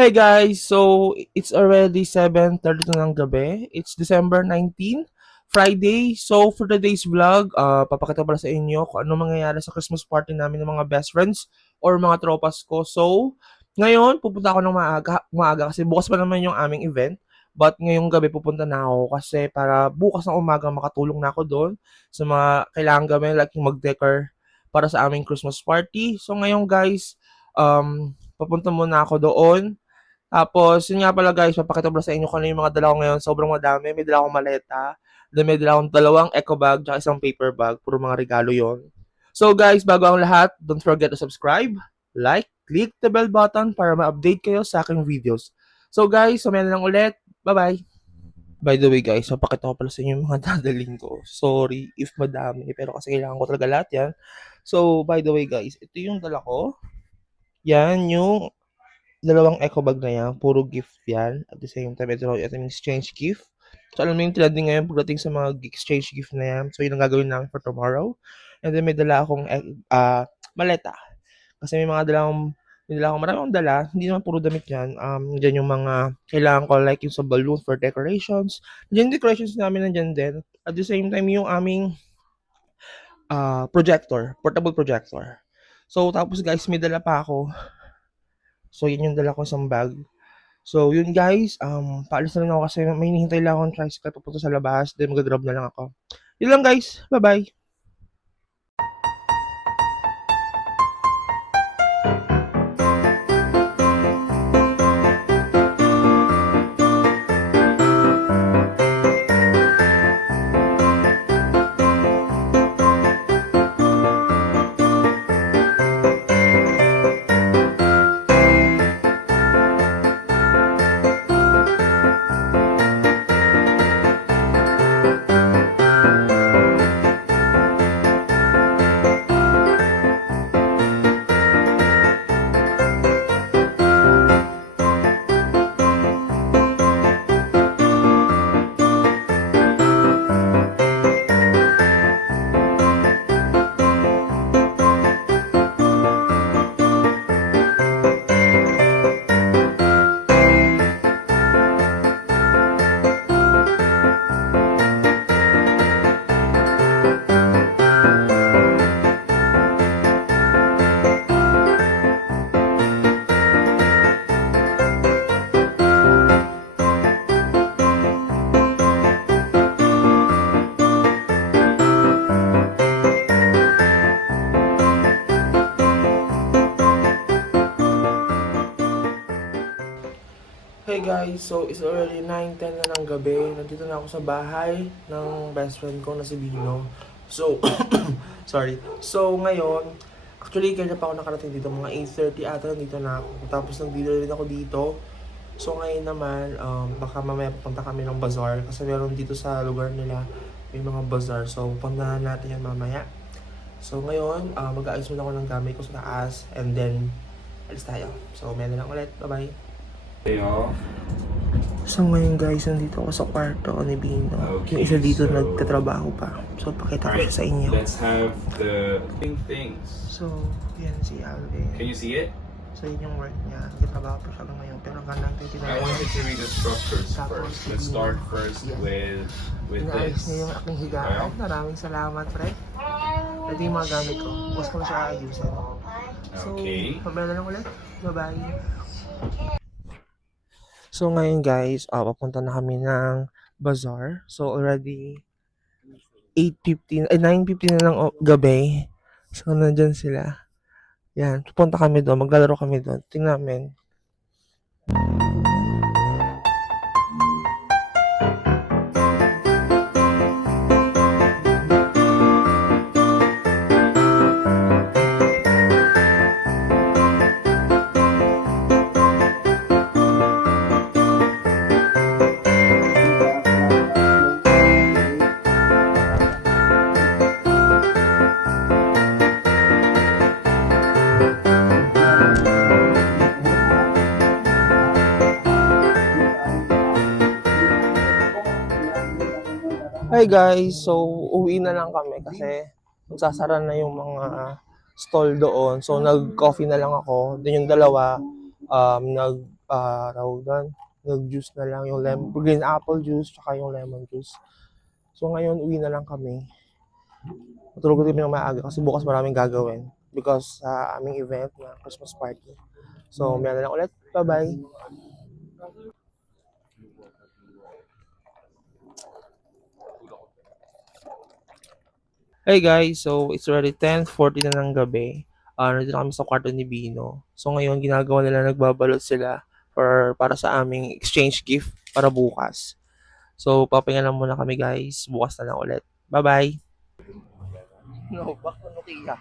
Hey guys, so it's already 7:32 ng gabi. It's December 19, Friday. So for today's vlog, papakita pala sa inyo kung ano mangyayari sa Christmas party namin ng mga best friends or mga tropas ko. So, ngayon pupunta ako ng maaga kasi bukas pa naman yung aming event. But ngayong gabi pupunta na ako kasi para bukas ng umaga makatulong na ako doon sa mga kailangan gawin like yung mag-decor para sa aming Christmas party. So ngayon guys, papunta muna ako doon. Tapos, yun nga pala guys, papakita ko pala sa inyo kung ano yung mga dala ko ngayon. Sobrang madami. May dala akong maleta. Then may dala akong dalawang eco bag tsaka isang paper bag. Puro mga regalo yon. So guys, bago ang lahat, don't forget to subscribe, like, click the bell button para ma-update kayo sa aking videos. So guys, mamaya na lang ulit. Bye-bye! By the way guys, papakita ko pala sa inyo yung mga dadalhin ko. Sorry if madami, pero kasi kailangan ko talaga lahat yan. So, by the way guys, ito yung dala ko. Yan yung dalawang eco bag na yan, puro gift yan. At the same time, ito yung exchange gift. So, alam mo yung trending ngayon pagdating sa mga exchange gift na yan. So, yun ang gagawin namin for tomorrow. And then, may dala akong maleta. Kasi may dala akong marami akong dala. Hindi naman puro damit yan. Dyan yung mga kailangan ko, like yung sa balloon for decorations. Dyan yung decorations namin nandyan din. At the same time, yung aming projector, portable projector. So, tapos guys, may dala pa ako. So, yun yung dala ko isang bag. So, yun guys, paalis na rin ako kasi may hinihintay lang akong tricycle papunta sa labas, then mag-grab na lang ako. Yun lang guys, bye-bye! Hey guys, so it's already 9:10 na ng gabi. Nandito na ako sa bahay ng best friend ko na si Bino. So, sorry. So ngayon, actually kaya pa ako nakarating dito, mga 8:30 ata nandito na ako. Tapos nag-dinner rin ako dito. So ngayon naman, baka mamaya pupunta kami ng bazaar kasi meron dito sa lugar nila may mga bazaar. So puntahan natin yan mamaya. So ngayon, mag-aayos muna ako ng gamit ko sa taas and then alis tayo. So mamaya na lang ulit. Bye-bye! So ngayon guys, nandito ako sa kwarto ni Bino. Okay, Yung isa dito so- nagtatrabaho pa. So pakita ko siya sa inyo. Let's have the things. So, yan si Alvin. Can you see it? So yun yung work niya. Nagtatrabaho pa siya ngayon. Pero ganang tayo I tinawag. wanted to read the structures Tapos, first. Let's start first Yes. with Inaayos this. niya yung aking higaan. Maraming salamat, pre. Ito yung mga gamit ko. Bukas ko na siya ayusin. So, Okay. mamaya na lang ulit. Bye-bye. So ngayon guys, papunta na kami ng bazaar. So already 8:15, 9:15 na ng gabi. So nandyan sila. Yan, pupunta kami doon, maglalaro kami doon. Tingnan namin. Hi guys, so uwi na lang kami kasi magsasara na yung mga stall doon. So nag-coffee na lang ako. Then yung dalawa, tawag doon, nag-juice na lang yung green apple juice tsaka yung lemon juice. So ngayon, uwi na lang kami. Matulog din ng maaga kasi bukas maraming gagawin because sa aming event na Christmas party. So, maya na lang ulit. Bye-bye! Hey guys, so it's already 10:40 na ng gabi. Nandito na kami sa kwarto ni Bino. So ngayon, ginagawa nila, nagbabalot sila para sa aming exchange gift para bukas. So, papahinga lang muna kami guys. Bukas na lang ulit. Bye-bye! No, baka ano kaya?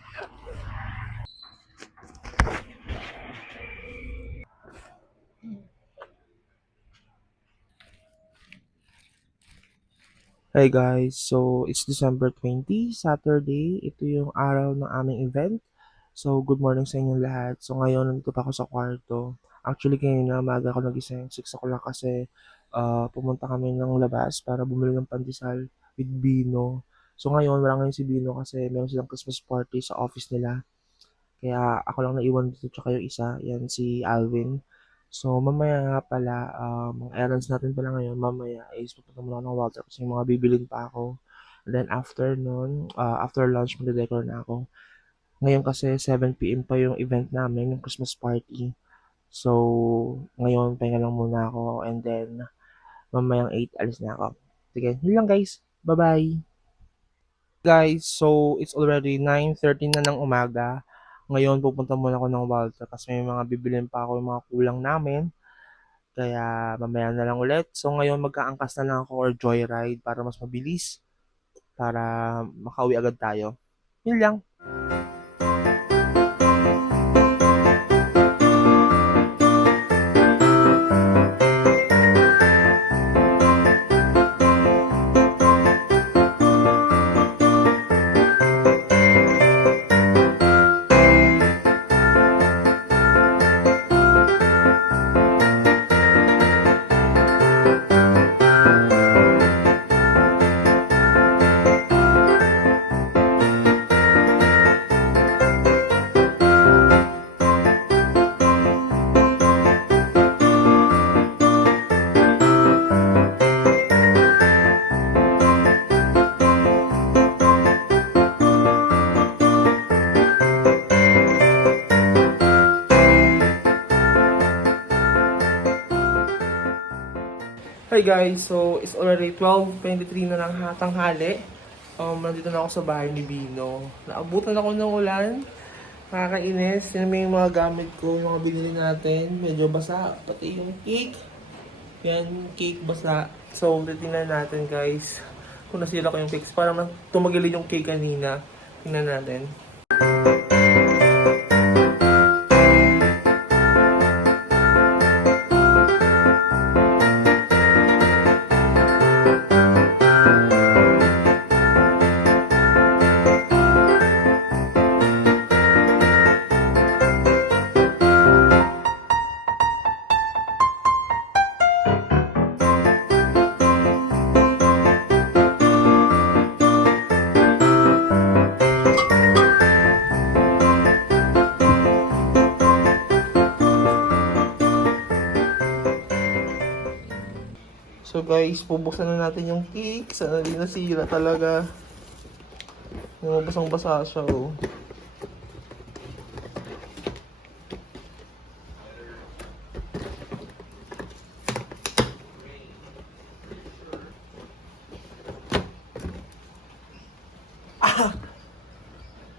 Hey guys, so it's December 20, Saturday. Ito yung araw ng aming event. So, good morning sa inyong lahat. So, ngayon, nandito pa ako sa kwarto. Actually, kanina umaga ako nagising. 6 o'clock kasi pumunta kami ng labas para bumili ng pandesal with Bino. So, ngayon, wala ngayon si Bino kasi meron silang Christmas party sa office nila. Kaya ako lang naiwan dito tsaka yung isa, yan si Alvin. So, mamaya nga pala, mga errands natin pala ngayon, mamaya is pupunta muna ako ng Walter kasi yung mga bibilin pa ako. And then after nun, after lunch, magde-decor na ako. Ngayon kasi 7 p.m. pa yung event namin, yung Christmas party. So, ngayon, pahinga lang muna ako and then mamayang 8, alis na ako. Sige, yun lang guys. Bye-bye! Guys, so it's already 9:30 na ng umaga. Ngayon pupunta muna ako ng Walter kasi may mga bibilin pa ako, yung mga kulang namin. Kaya mamaya na lang ulit. So ngayon magkaangkas na lang ako or joyride para mas mabilis para makauwi agad tayo. Yun lang. Hi guys, so it's already 12:23 na ng tanghali. Nandito na ako sa bahay ni Bino. Naabutan ako ng ulan. Nakakainis. Yan may mga gamit ko, yung mga binili natin. Medyo basa. Pati yung cake. Yan, cake basa. So, titingnan natin guys. Kung nasira ko yung cakes. Parang tumagilid yung cake kanina. Tingnan natin. So guys, bubuksan na natin yung cake. Sana di nasira talaga. Yung basang-basa siya, oh.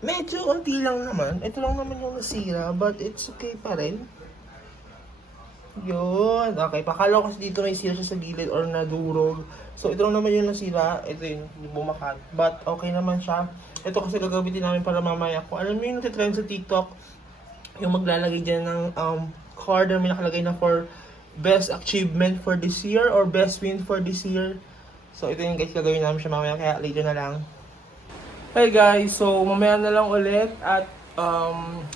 Medyo konti lang naman. Ito lang naman yung nasira, but it's okay pa rin. Yun. Okay, pakala ko kasi dito may sira siya sa gilid or nadurog. So, ito lang naman yung nasira. Ito yun, yung bumakat. But, okay naman siya. Ito kasi gagamitin namin para mamaya ko. Alam mo yung natitrend sa TikTok? Yung maglalagay dyan ng card na may nakalagay na for best achievement for this year or best win for this year. So, ito yung guys, gagawin namin siya mamaya. Kaya later na lang. Hey guys, so mamaya na lang ulit at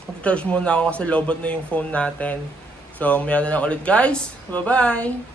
mag-charge muna ako kasi lobot na yung phone natin. So, mamaya na lang ulit guys. Bye-bye!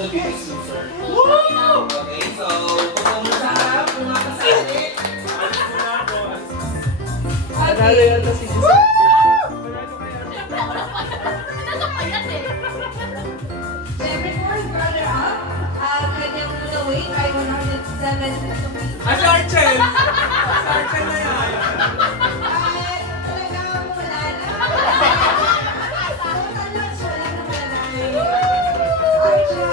the biggest loser. Okay, so kung sa harap, kung makasali, alis muna ako. Nanalo yata si Susan. Siyempre po, brother up, kanyang unang weight ay 107 Ah, Sarchen! Sarchen na yan! At talagang wala na. Total loss, wala na mananalo. Ay, siya.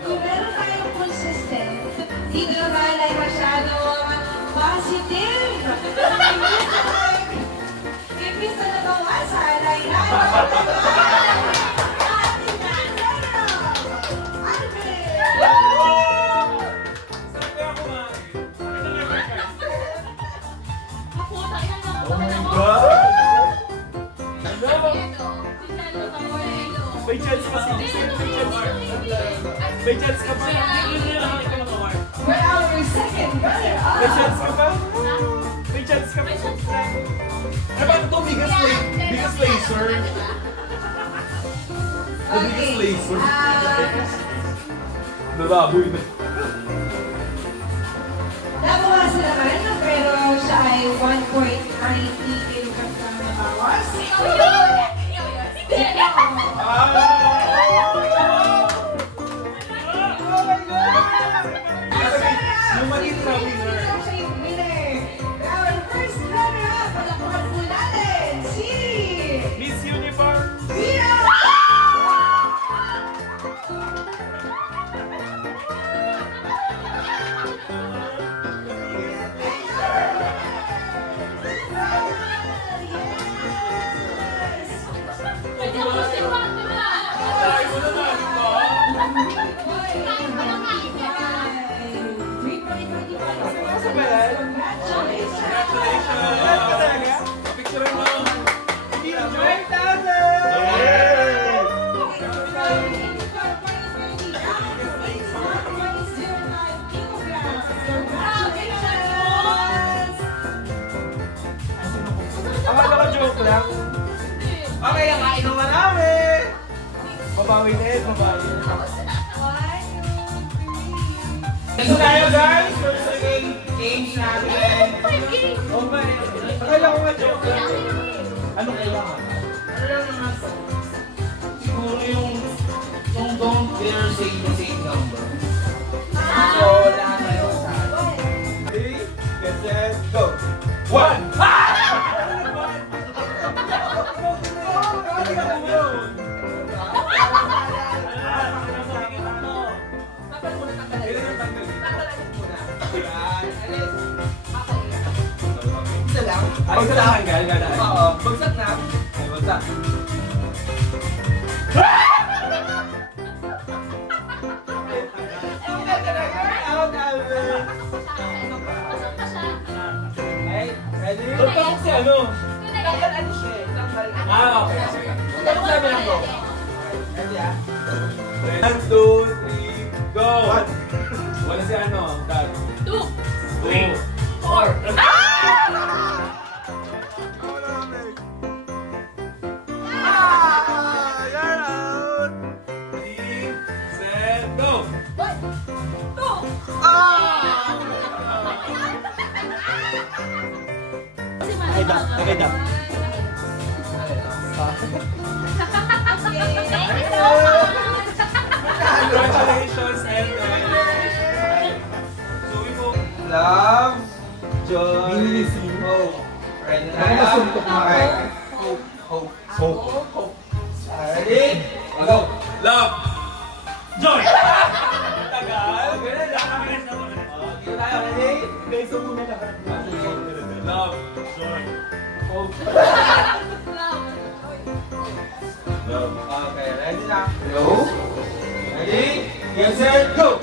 Kung meron tayong consistent, dito naman ay masyadong positive. Imbis na nabawasan ay May chance pa si May chance ka pa. For our second runner-up. May chance ka pa. May chance ka pa. Ano ba ito? Biggest laser? Okay. laser. Nababoy na. Nabawasan naman, pero siya ay 1.90 kilograms na nabawas. Yung maliit na winner. Siya yung winner. Our first runner-up, palakuhan po natin, si Miss Universe. Zira! Picture mo. Hindi na joke. Akala ko joke lang. Okay, ang kain ng marami! Babawi na yun, babawi. Ito tayo guys! First games natin. Oh my. Akala ko nga joke lang. Anong kailangan? Ano lang naman to? Siguro yung don't dare say the same number. So, lahat tayo sa Ready? Get set, go. One. Isa lang? Bagsak na tanggal, gano'n. Oo, bagsak na. Ay, bagsak. Ready? Totoo si ano? Ah, okay. Tapos sabi lang ko. Ready ah? 1, 2, 3, go! Wala si ano, Dad. 2, 4. Ready, set, go! Congratulations, Ellen! So we hope Love, joy, hope. Ready na tayo? Okay. Hope. Ready? Go. love, joy! Tagal! Dito tayo, ready? Love, joy, hope. Love. Okay, ready na. Go. Ready? Get set, go!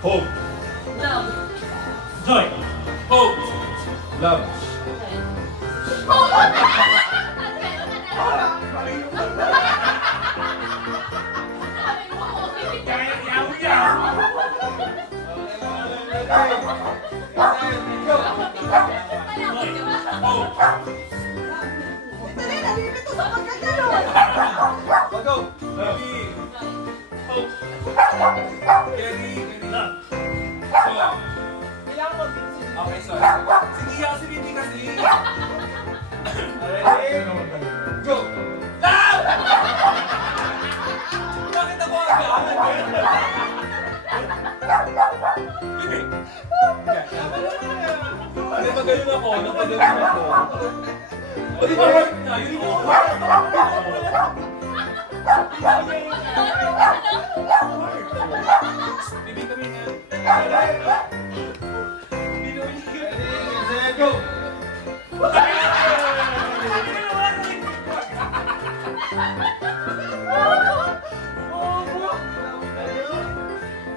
Hope. Joy. Hope. Love. Dali, nalimit ko sa pagkagano. Go! Baby! Hope! Kelly! Love! Song! Okay, sorry. Sige, yan si Bibi kasi. Ready? Go! Love! Bakit ako agad? Bibi! Ano ba ganun ako? Napagaling ako. O di ba heart na? Yun yung heart. Bibi kami nga. Bibi kami nga. Go!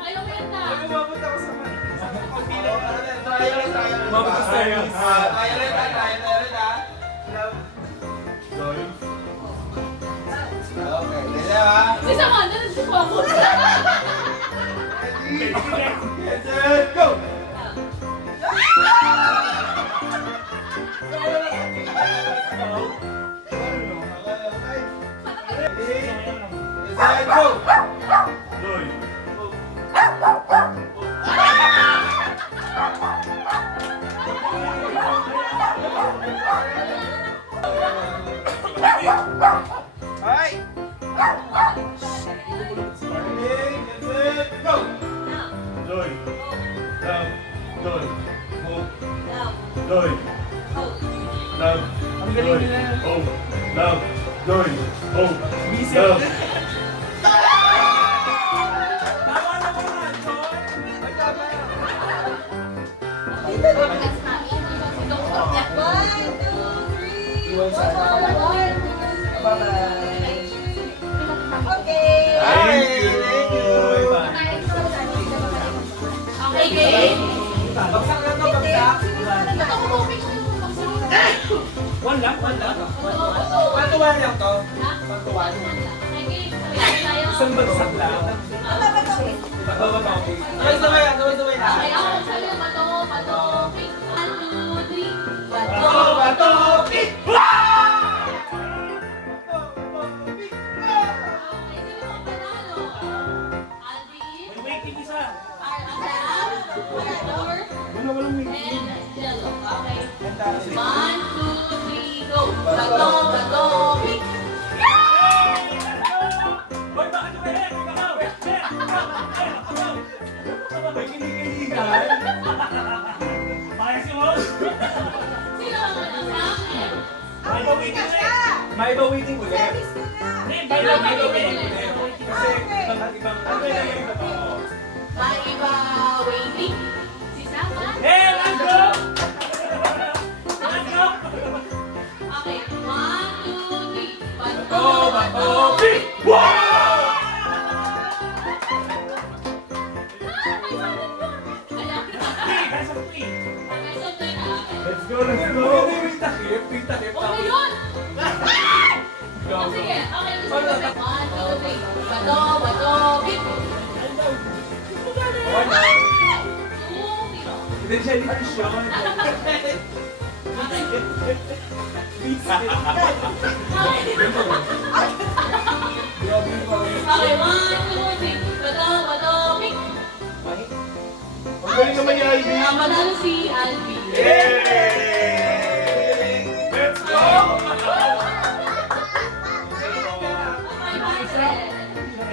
Ayaw mo yan na. Umabot ako sa umabot sa service. Si Samantha, nagsuko ako. Go! Go! Ay! Go! Joy. Love. Joy. Hope. Joy. Love. Ang galing nila. Hope. Love. Joy. Hope. Love. Tama na ba nga, Joy? Ay, tama na. Okay. Thank you. Okay, game. Bagsak na to, bagsak. Ito ko moving ko yung bagsak. One lang. Patuwan lang to. Pagkuhan. Okay, game. Tayo. Isang bagsak lang. Sabay-sabay lang, sabay-sabay lang. Okay, ako sabi ng bato, bato, pick. 1, 2, 3. Bato, Bato, pick! Okay, sino ang panalo? Alvin, Waiting isa. Arabel, Arthur, Walang and Jello. Okay. 1, 2, 3, go. Bato, bato, pick. Hoy, bakit umihi? Ikaw! May kinikiligan. Kaya si Mos? Sino ang manalo? May bawiting ulit. May bawiting ulit. Service ko na. May bawiting ulit. Kasi ibang May iba waiting. Si Sama. Hey, let's go! Let's go! Okay, 1, 2, 3. Bato, bato, pick! Wow! Hey, that's a free. Let's go, let's go! May takip, may takip. Oh, yun! Oh, sige. Okay, gusto ko. 1, 2, 3. Bato, bato, pick. Hindi siya division. Okay, 1, 2, 3. Bato, bato, pick. Ang galing naman ni Ivy. Ang manalo si Alvin. Yay! Let's go!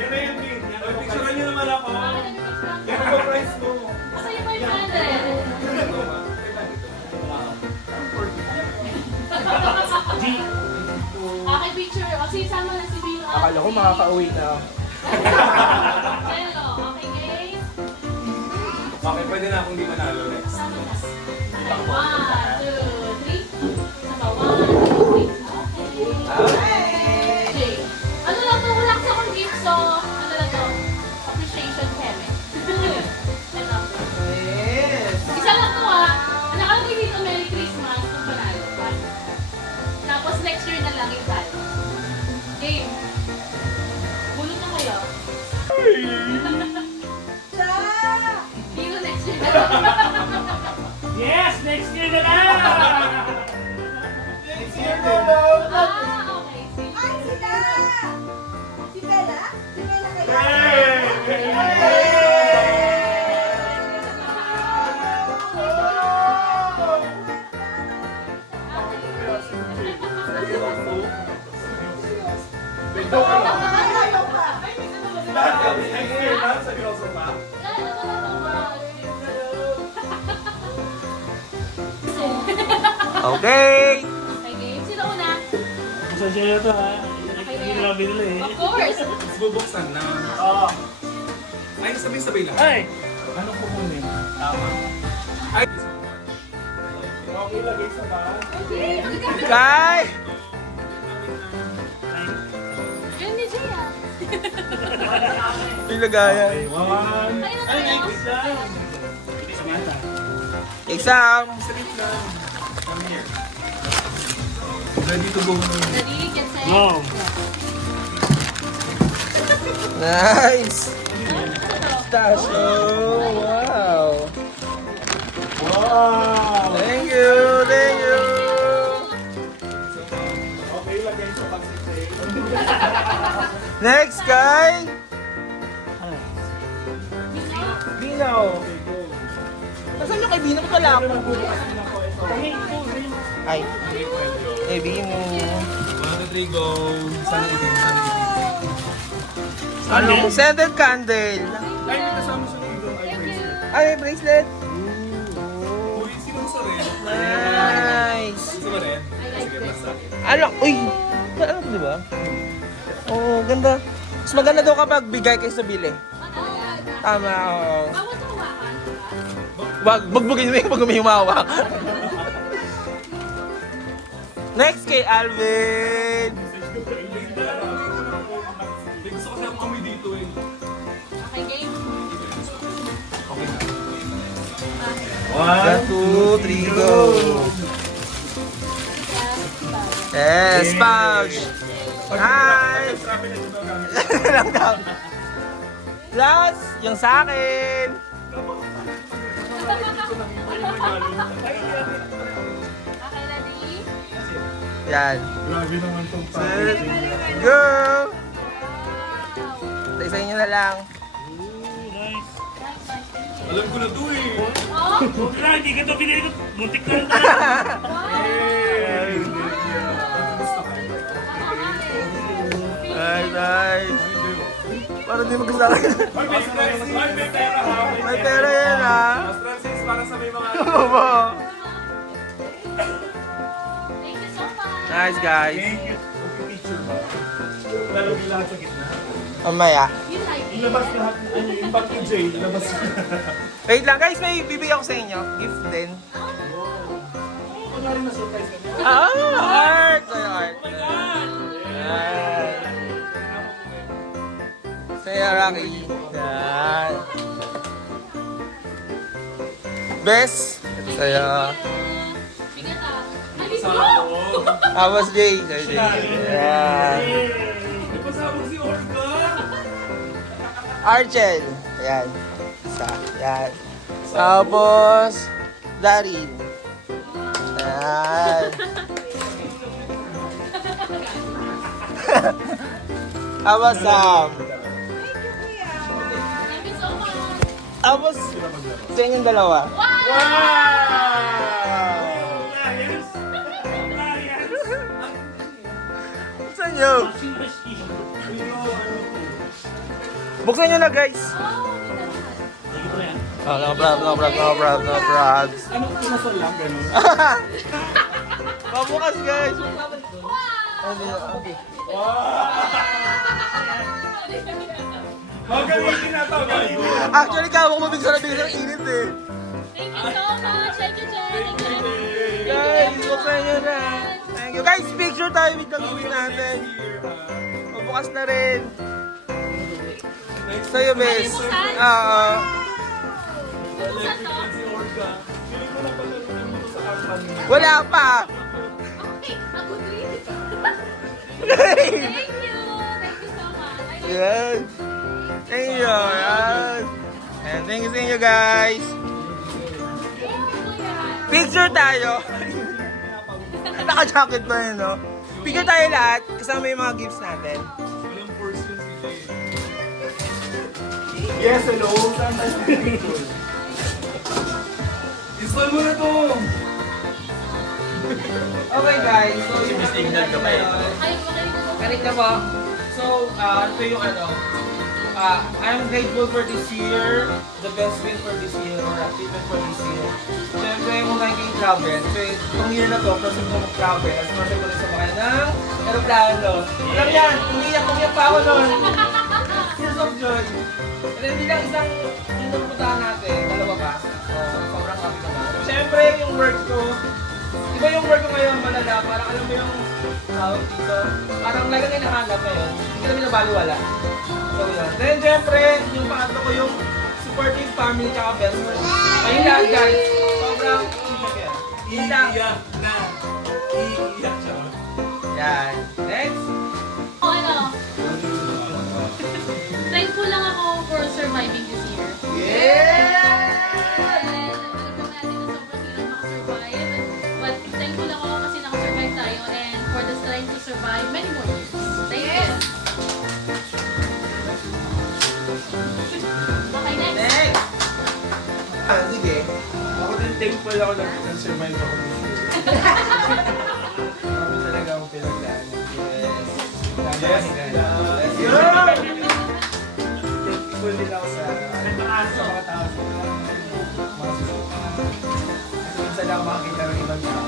Yan na yung win. Picturean niyo naman ako. Yan ang prize mo. Asa yung 500? Okay, picture. O, sige, sama na si Bill. Akala ko makakauwi na. Hello. Okay, game. Okay, pwede na akong di manalo next. Sama na. Okay, 1, 2, 3. Sama, 1, 2, 3. Okay. Jay. Ano lang to? Wala kasi akong gift, so ano lang to? Appreciation keme. Ito. Isa lang to ah. Nakalagay dito Merry Christmas kung panalo. Tapos next year na lang yung tayo. Game. Bulot na kayo. Siya! Dito next year Yes! Next year na lang! Next year na lang! Okay. Sige. Ay, sila! Si Bella? Si Bella kaya? Malayo pa. Lahat kami next year na, seryoso pa. Okay! Okay, game. Sino una? Pasensya na to ha. Hindi grabe nila eh. Of course. Mas bubuksan na. Oo. Ay, sabay-sabay lang. Ay! Anong kukunin? Tama. Ay! Okay, lagay sa bag. Kai! Yan ni Jay ah. Ilagayan. One. Ayun na tayo. Samantha. Exam! Salit lang. Come here. Ready to go. Ready, get set. Go! Nice! Tasho! Wow! Wow! Thank you! Thank you! Okay, lagay sa bag si Jay. Next guy! Binaw! Nasaan yung kay Binaw? Wala ako. Ay. Eh, Bino. 1, 2, 3, go. Sana itin, sana itin. Anong scented candle? Ay, may kasama siyang ibang eye bracelet. Ay, bracelet. Uy, sinong sa red? Nice. Gusto mo red? Sige, basta. Ano? Uy! Ano to, di ba? Oo, ganda. Mas maganda daw kapag bigay kaysa bili. Tama, oo. Bawal sa hawakan. Wag, bugbugin mo yung pag may humawak. Next kay Alvin. May gusto kasi ako kami dito eh. Okay, game. One, two, three, go. Yes, pouch. Nice. Lang daw. Last, yung sa akin. Okay, ready? Yan. Grabe naman itong Set, go. Sa inyo na lang. Nice. Alam ko na to eh. Oh, Huwag na, hindi ka to pinili ko. Muntik na lang tayo. Nice, nice. Parang di magkasama. Ay, may stress. Ay, may pera ha. May pera yan ha. Mas stress para sa may mga... Opo. thank you so much. Nice guys. Thank you. Picture ba? Lalagay lahat sa gitna. Mamaya. Yun like Ilabas lahat. Ano yung impact ni Jay? Ilabas. Wait lang guys, may bibigyan ko sa inyo. Gift din. Wala rin na surprise ka niya. Art! Sa'yo art. Yan. Sa'yo Rocky. Yan. Best. Sa'yo. bigat ah. Alis Sa mo! loob. Tapos Jay. Sa'yo Jay. Yan. May pasabog si Orga. Archel. Yan. Isa. Yan. Tapos, Darin. Yan. Tapos, Sam. Thank you so much. Tapos, sa inyong dalawa. Wow! Liars! Liars! Buksan nyo. Washing machine. Buksan nyo na, guys. Oh, may dalawa. Sige pa yan. Oh, no problem, no problem, no problem, no problem. Anong kinasal lang ganun? Pabukas, guys. Okay. Magalitin na to. Magalitin na. Actually, kamo ko mabigsa na bigsa ng init eh. Thank you so much. Thank you, Jen. Thank you. Guys, buksan nyo na. Thank you. Guys, picture tayo with the movie natin. Pabukas na rin. Sa'yo, bes. Oo. Buksan to. Si Orga. Feeling ko na pagkaroon mo sa company. Wala pa. Okay, ako din. Yes. Thank you. Thank you so much. I love Thank you. Yes. And thank you sa inyo, guys. Picture tayo. Naka-jacket pa yun, no? Picture tayo lahat, kasama yung mga gifts natin. Walang person sila eh. Yes, hello. Saan tayo sa picture? Install mo na to. Okay guys, so yung Signal ka ba eh? Ay, okay na po. Kanik na po. So, ito yung I'm grateful for this year, the best win for this year, or achievement for this year. Siyempre, kung naging travel, so itong year na to, first ko mag-travel, as first ko sa mga ng aeroplano. Alam yan, umiyak pa ako noon. Tears of joy. And then bilang isang pinupuntahan natin, dalawa pa, sobrang happy naman. Siyempre, yung work ko, iba yung work ko ngayon, malala, parang alam mo yung tawag dito, parang lagi na hinahanap ngayon, hindi kami nabaliwala. So yun. Then syempre, yung pangatlo ko yung supportive family tsaka best friend. Ayun lahat guys, sobrang iyak yan. Iiyak na. Iiyak siya. Yan. Next. Oh, ano? Thankful lang ako for surviving this year. Yeah! And alam naman natin na sobrang hirap makasurvive. But thankful ako kasi nakasurvive tayo and for the strength to survive many more years. Thank you. Okay, next. Next! Sige. Ako din thankful ako na survive ako this year. Marami talaga akong pinagdaan. Yes. Yes. Let's go! Thankful din ako sa mga tao. Kasi minsan lang makakita ng ibang tao.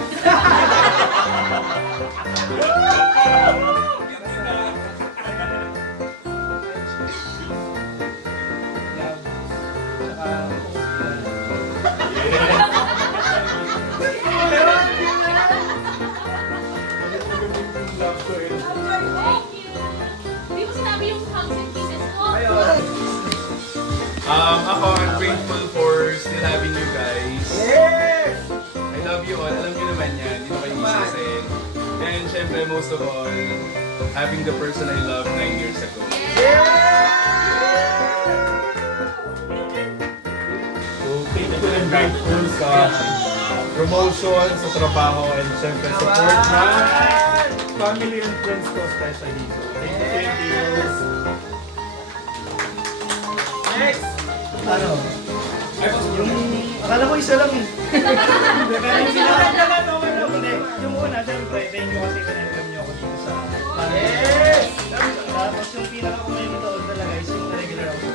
Thank you. Di mo sinabi yung hugs and kisses ko? Ako, I'm grateful for still having you guys. Yes! I love you all. Alam niyo naman yan. Hindi ko kayo isasin. And syempre, most of all, having the person I love 9 years ago. So, thankful and grateful sa promotion, sa trabaho, and syempre support na family and friends ko especially. So, thank you. Next! Ano? Yung, akala ko isa lang eh. Pero yung pinaka- Hindi, yung una, siyempre, thank you kasi pinag-welcome niyo ako dito sa Yes! Tapos yung pinaka-umayong taon talaga is yung regular ako.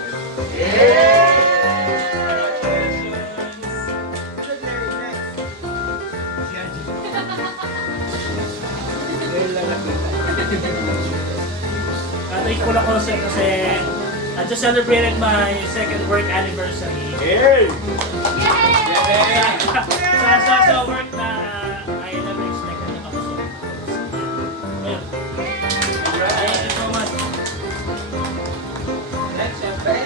Thankful ako kasi I just celebrated my second work anniversary. Hey! Yay! Sa work na I never expected na makasok. Ayun. Thank you so much. Next, syempre.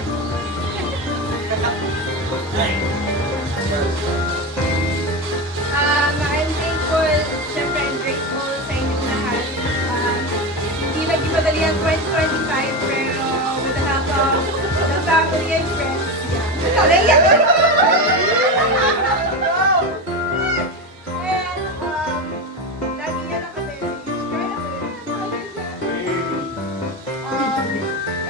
Ay. I'm thankful, syempre I'm grateful sa inyong lahat. Hindi naging madali ang 2025, pero with the help of the family and friends, lagi yan ang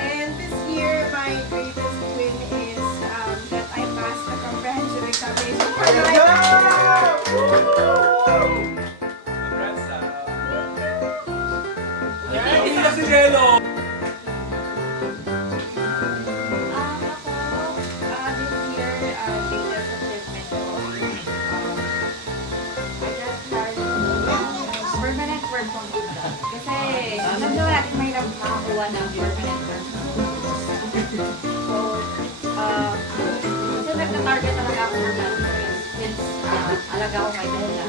and this year, my greatest win is that I passed the comprehensive examination for my Congrats sa... Hindi na si Jello! This year, biggest achievement ko, I just had permanent work visa. Kasi, alam naman natin mahirap makakuha ng permanent work visa. So, kasi nagka-target talaga ako ng since alaga ko kay Bella.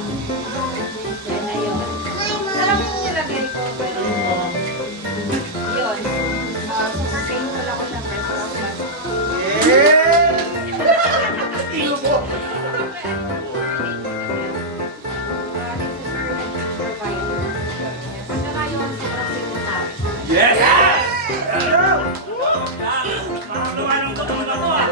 Then, ayun. Alam mo yung nilagay ko, pero yun. Super thankful ako syempre sa mga Ilo po! Yes! Parang lumanong ko itong bato ah.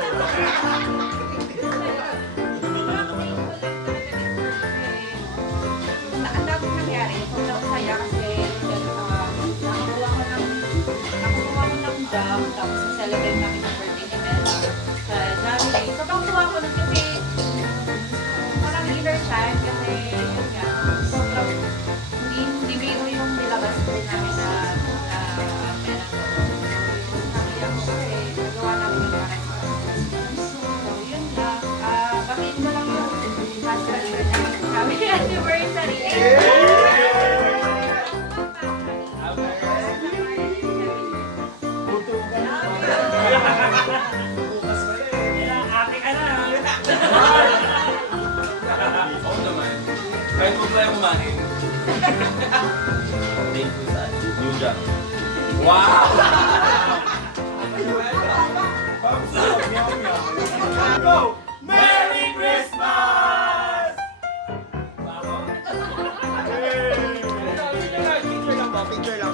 Jack, tapos na-celebrate namin yung birthday ni Bella sa January. Sobrang tuwa ko nun kasi parang inner time kasi yun nga, sobrang hindi biro yung nilabas din namin na Bella ko. Nakiyak ko kasi nagawa namin yung para sa kanila. So yun lang, batiin mo lang yung husband ko na happy anniversary! Ate ka na. Oo naman. Kahit huwag tayo kumain. Thank you sa New Jack. Wow! Go! Merry Christmas! Picture lang ba? Picture lang.